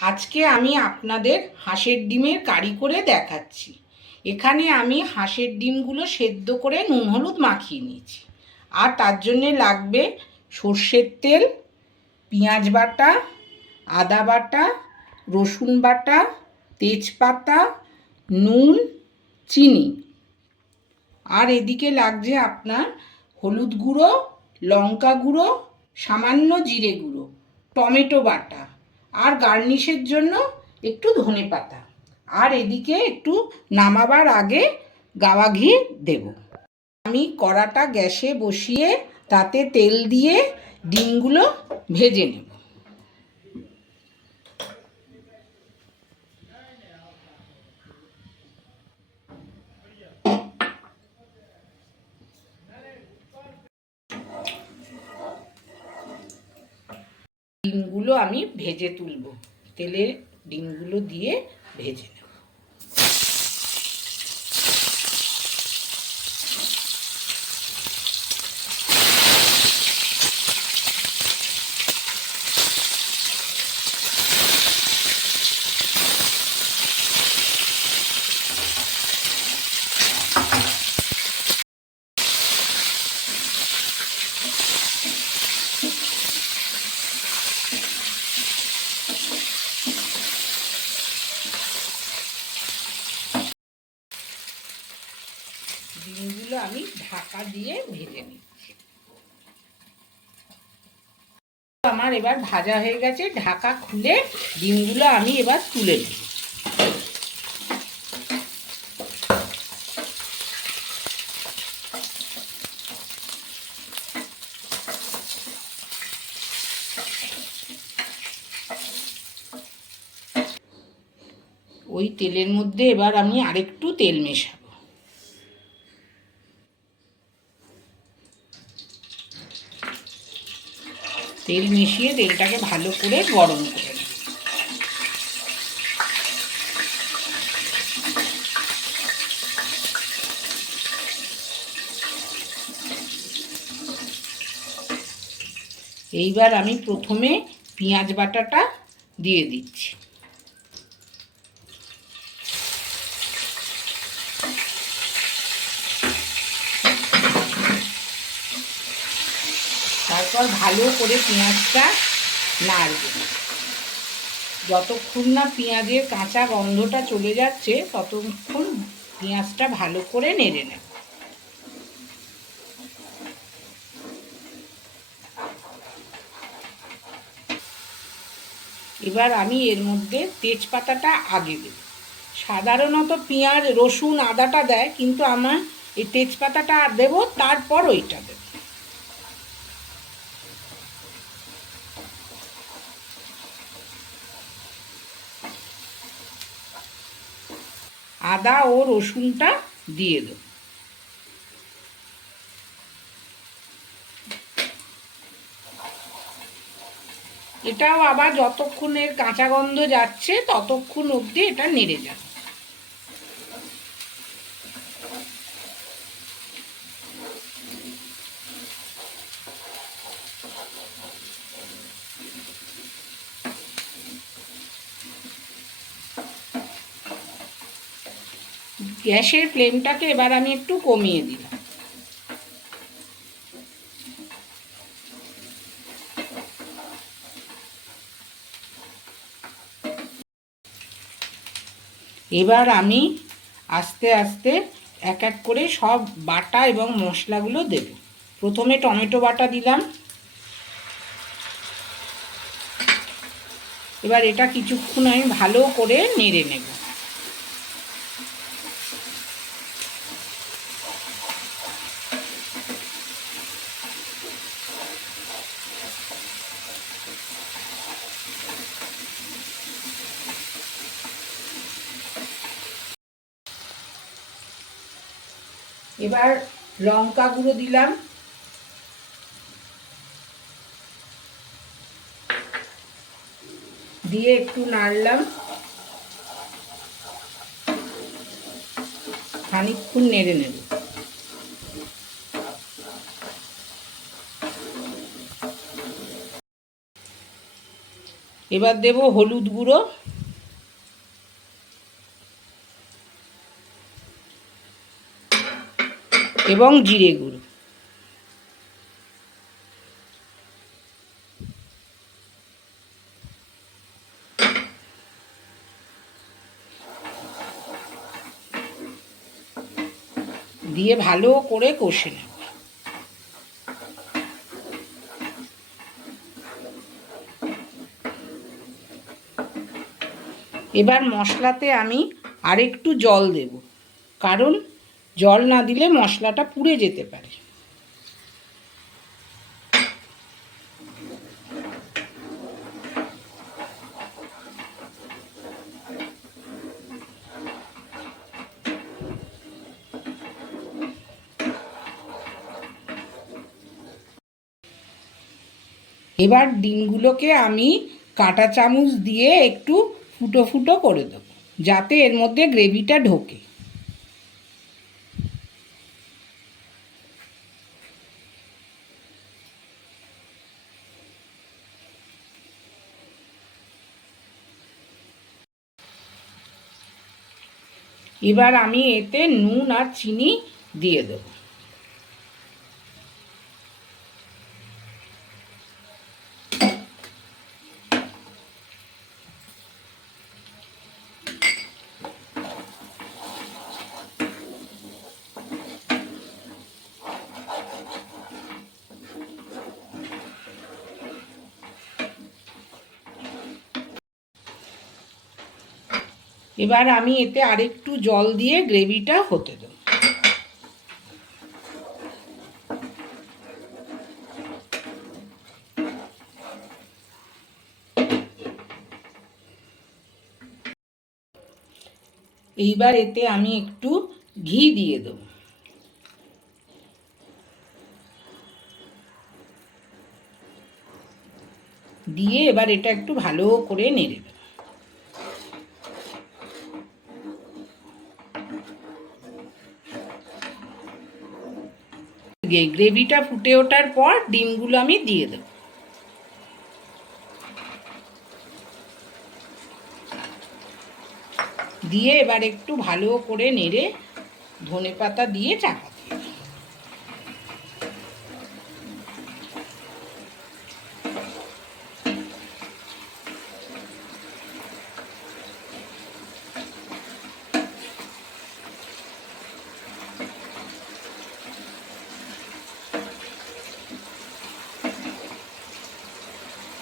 আজকে আমি আপনাদের হাঁসের ডিমের কারি করে দেখাচ্ছি। এখানে আমি হাঁসের ডিমগুলো সেদ্ধ করে নুন হলুদ মাখিয়ে নিয়েছি। আর তার জন্যে লাগবে সর্ষের তেল, পেঁয়াজ বাটা, আদা বাটা, রসুন বাটা, তেজপাতা, নুন, চিনি। আর এদিকে লাগছে আপনার হলুদ গুঁড়ো, লঙ্কা গুঁড়ো, সামান্য জিরে গুঁড়ো, টমেটো বাটা, আর গার্নিশের জন্য একটু ধনেপাতা। আর এদিকে একটু নামাবার আগে গাওয়া ঘি দেব। আমি কড়াটা গ্যাসে বসিয়ে তাতে তেল দিয়ে ডিমগুলো ভেজে নেব। ডিমগুলো আমি ভেজে তুলব, তেলে ডিমগুলো দিয়ে ভেজে নেব। ডিমগুলো আমি ঢাকা দিয়ে ভেজে নিচ্ছি। আমার এবার ভাজা হয়ে গেছে, ঢাকা খুলে ডিমগুলো আমি এবার তুলে নেব। ওই তেলের মধ্যে এবার আমি আরেকটু তেল মেশাবো। তেল মিশিয়ে তেলটাকে ভালো করে গরম করে নেব। এইবার আমি প্রথমে পেঁয়াজ বাটাটা দিয়ে দিচ্ছি। তারপর ভালো করে পেঁয়াজটা নাড়ব। যতক্ষণ না পেঁয়াজের কাঁচা গন্ধটা চলে যাচ্ছে ততক্ষণ পেঁয়াজটা ভালো করে নেড়ে নেব। এবার আমি এর মধ্যে তেজপাতাটা আগে দেব। সাধারণত পেঁয়াজ রসুন আদাটা দেয়, কিন্তু আমার এই তেজপাতাটা দেব, তারপর ওইটা দেব। আদা ও রসুনটা দিয়ে দেব। এটাও আবার যতক্ষণের কাঁচা গন্ধ যাচ্ছে ততক্ষণ অবধি এটা নেড়ে যাবে। গ্যাসের ফ্লেমটাকে এবার আমি একটু কমিয়ে দিলাম। এবার আমি আস্তে আস্তে এক এক করে সব বাটা এবং মশলাগুলো দেব। প্রথমে টমেটো বাটা দিলাম। এবার এটা কিছুক্ষণ আমি ভালো করে নেড়ে নেব। এবার লঙ্কা গুঁড়ো দিলাম, দিয়ে একটু নাড়লাম, খানিকক্ষণ নেড়ে নেব। এবার দেব হলুদ গুঁড়ো, এবং জিরে গুঁড়ো। দিয়ে ভালো করে কষে নেব। এবার মশলাতে আমি আরেকটু জল দেব, কারণ জল না দিলে মশলাটা পুড়ে যেতে পারে। এবার ডিমগুলোকে আমি কাঁটা চামচ দিয়ে একটু ফুটো ফুটো করে দেব, যাতে এর মধ্যে গ্রেভিটা ঢোকে। এবার আমি এতে নুন আর চিনি দিয়ে দেব। এবার আমি এতে আরেকটু জল দিয়ে গ্রেভিটা হতে দেব। এইবার এতে আমি একটু ঘি দিয়ে দেব। দিয়ে এবার এটা একটু ভালো করে নেড়ে দেব। গ্রেভিটা ফুটে ওঠার পর ডিমগুলো আমি দিয়ে দেব। দিয়ে এবার একটু ভালো করে নেড়ে ধনেপাতা দিয়ে চাপা দিয়ে দেব।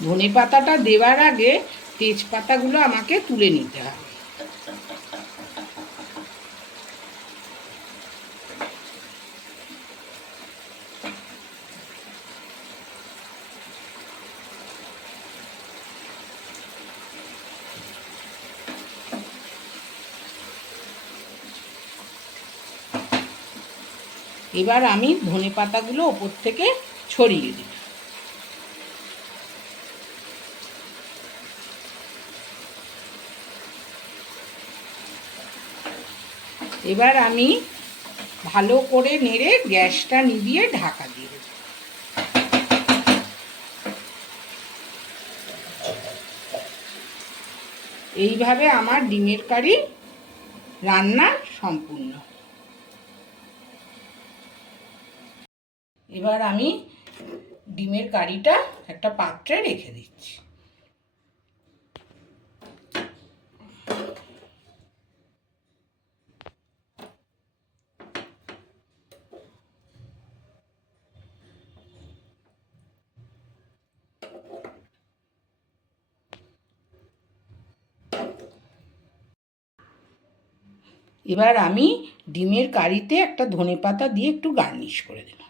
ধনেপাতাটা দেওয়ার আগে তেজপাতাগুলো আমাকে তুলে নিতে হবে। এবার আমি ধনেপাতাগুলো ওপর থেকে ছড়িয়ে দিই। এবার আমি ভালো করে নেড়ে গ্যাসটা নিভিয়ে ঢাকা দিয়ে দেব। এইভাবে আমার ডিমের কারি রান্না সম্পূর্ণ। এবার আমি ডিমের কারিটা একটা পাত্রে রেখে দিচ্ছি। এবার আমি ডিমের কারিতে একটা ধনেপাতা দিয়ে একটু গার্নিশ করে দিলাম।